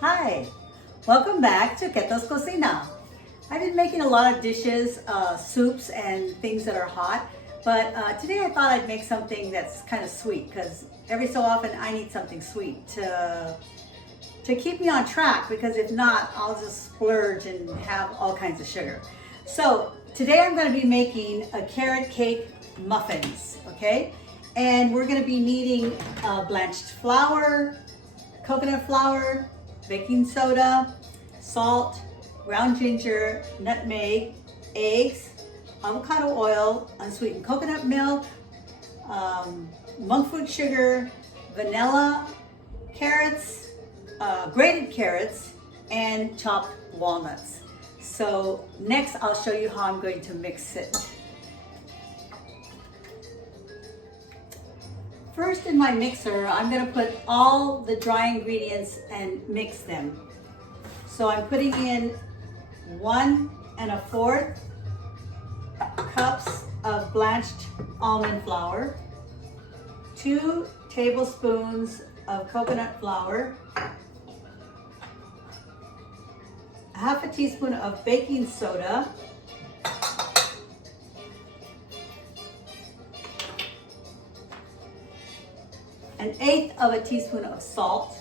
Hi, welcome back to Keto's Cocina. I've been making a lot of dishes, soups and things that are hot, but today I thought I'd make something that's kind of sweet because every so often I need something sweet to keep me on track, because if not, I'll just splurge and have all kinds of sugar. So today I'm going to be making a carrot cake muffins, okay? And we're going to be needing blanched flour, coconut flour, baking soda, salt, ground ginger, nutmeg, eggs, avocado oil, unsweetened coconut milk, monk fruit sugar, vanilla, carrots, grated carrots, and chopped walnuts. So next I'll show you how I'm going to mix it. First, in my mixer, I'm going to put all the dry ingredients and mix them. So I'm putting in 1 1/4 cups of blanched almond flour, 2 tablespoons of coconut flour, 1/2 teaspoon of baking soda, 1/8 teaspoon of salt,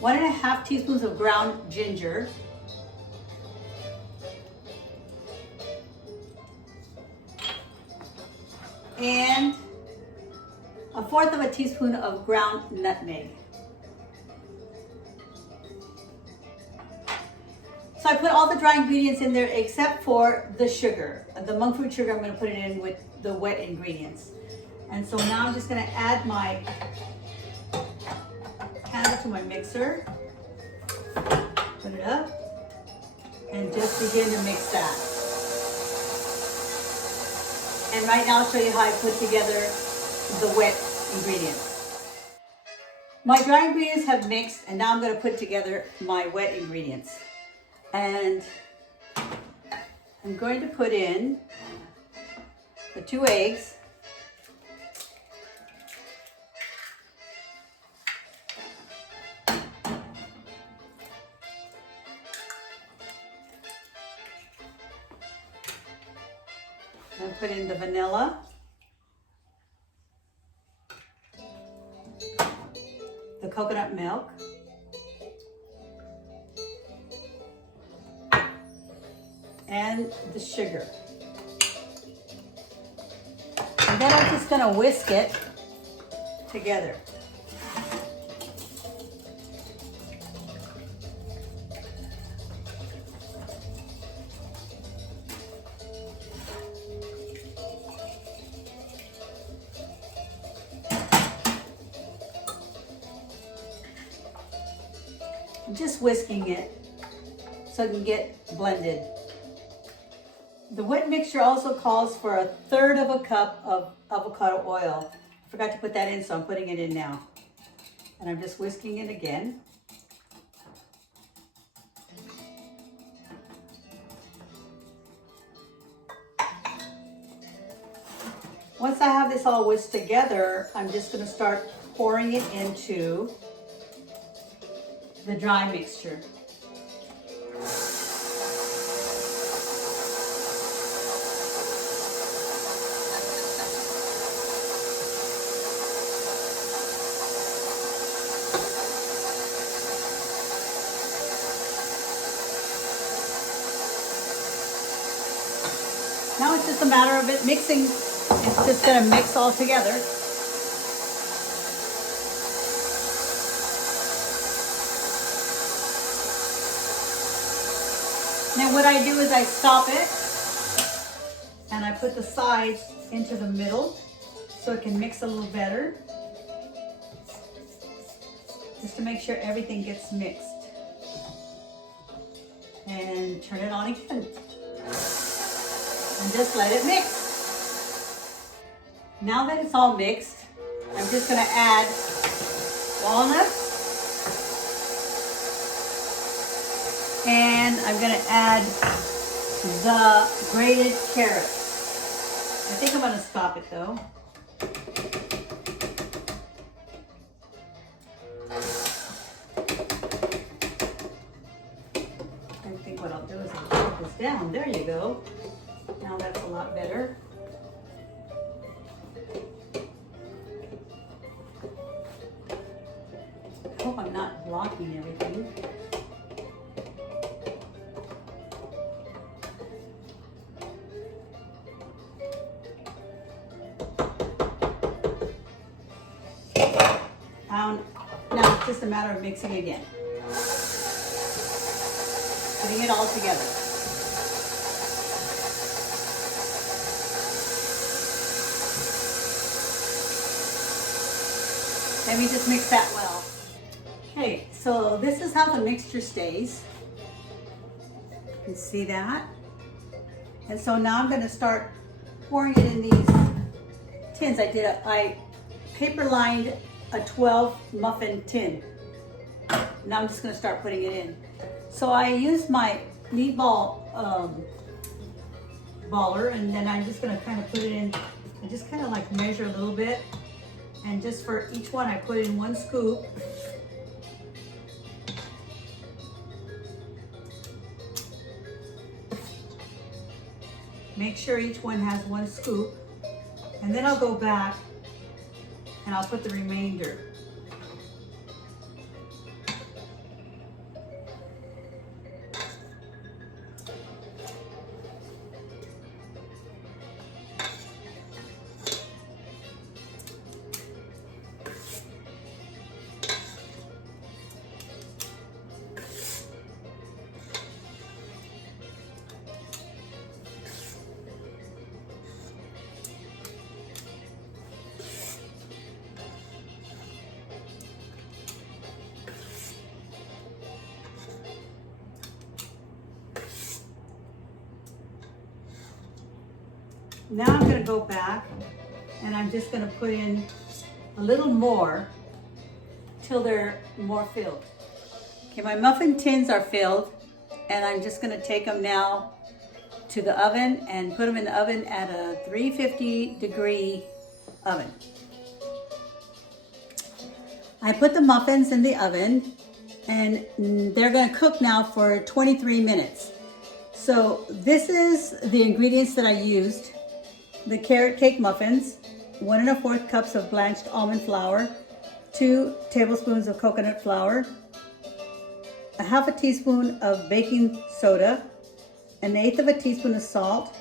one and a half teaspoons of ground ginger, and 1/4 teaspoon of ground nutmeg. So I put all the dry ingredients in there except for the sugar. The monk fruit sugar, I'm going to put it in with the wet ingredients. And so now I'm just going to add my candle to my mixer, put it up, and just begin to mix that. And right now I'll show you how I put together the wet ingredients. My dry ingredients have mixed, and now I'm going to put together my wet ingredients. And I'm going to put in the 2 eggs, and put in the vanilla, the coconut milk, and the sugar. And then I'm just going to whisk it together. I'm just whisking it so it can get blended. The wet mixture also calls for 1/3 cup of avocado oil. I forgot to put that in, so I'm putting it in now. And I'm just whisking it again. Once I have this all whisked together, I'm just going to start pouring it into the dry mixture. Now it's just a matter of it mixing. It's just going to mix all together. Now what I do is I stop it and I put the sides into the middle so it can mix a little better, just to make sure everything gets mixed. And turn it on again. And just let it mix. Now that it's all mixed, I'm just going to add walnuts, and I'm going to add the grated carrots. I think I'm gonna stop it though. I think what I'll do is I'll put this down. There you go. Now that's a lot better. I hope I'm not blocking everything. Now it's just a matter of mixing again. Putting it all together. Let me just mix that well. Okay, so this is how the mixture stays. You can see that. And so now I'm going to start pouring it in these tins. I paper lined a 12 muffin tin. Now I'm just going to start putting it in. So I used my meatball baller, and then I'm just going to kind of put it in. I just kind of like measure a little bit, and just for each one I put in 1 scoop. Make sure each one has 1 scoop, and then I'll go back and I'll put the remainder. Now I'm going to go back and I'm just going to put in a little more till they're more filled. Okay, my muffin tins are filled, and I'm just going to take them now to the oven and put them in the oven at a 350-degree oven. I put the muffins in the oven, and they're going to cook now for 23 minutes. So this is the ingredients that I used. The carrot cake muffins, 1 1/4 cups of blanched almond flour, 2 tablespoons of coconut flour, 1/2 teaspoon of baking soda, 1/8 teaspoon of salt,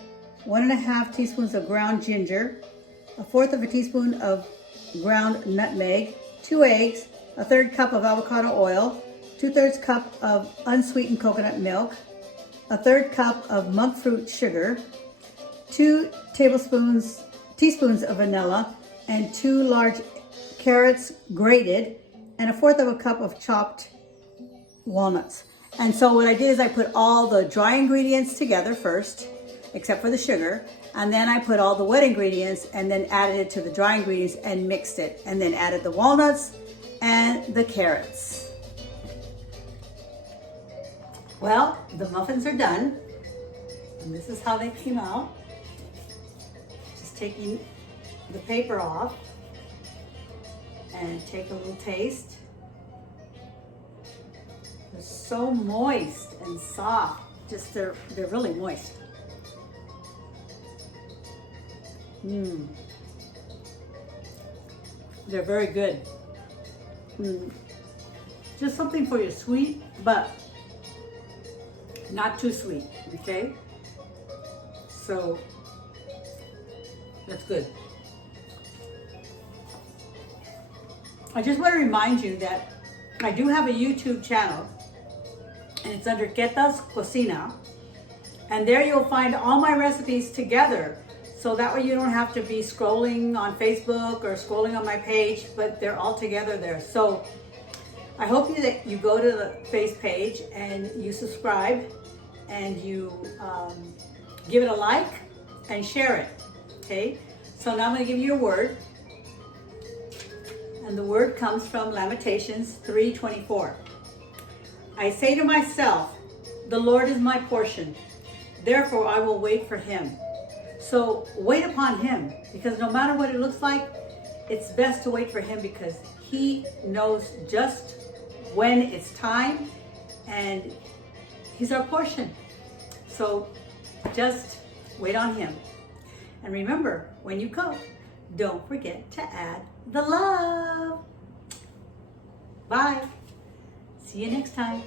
1 1/2 teaspoons of ground ginger, 1/4 teaspoon of ground nutmeg, 2 eggs, 1/3 cup of avocado oil, 2/3 cup of unsweetened coconut milk, 1/3 cup of monk fruit sugar, 2 teaspoons of vanilla, and 2 large carrots grated, and 1/4 cup of chopped walnuts. And so what I did is I put all the dry ingredients together first, except for the sugar, and then I put all the wet ingredients and then added it to the dry ingredients and mixed it, and then added the walnuts and the carrots. Well, the muffins are done, and this is how they came out. Taking the paper off and take a little taste. They're so moist and soft. Just they're really moist. They're very good. Just something for your sweet, but not too sweet, okay? So that's good. I just want to remind you that I do have a YouTube channel, and it's under Ketos Cocina, and there you'll find all my recipes together, so that way you don't have to be scrolling on Facebook or scrolling on my page, but they're all together there. So I hope that you go to the face page and you subscribe and you give it a like and share it. Okay, so now I'm going to give you a word, and the word comes from Lamentations 3:24. I say to myself, the Lord is my portion, therefore I will wait for him. So wait upon him, because no matter what it looks like, it's best to wait for him because he knows just when it's time and he's our portion. So just wait on him. And remember, when you cook, don't forget to add the love. Bye. See you next time.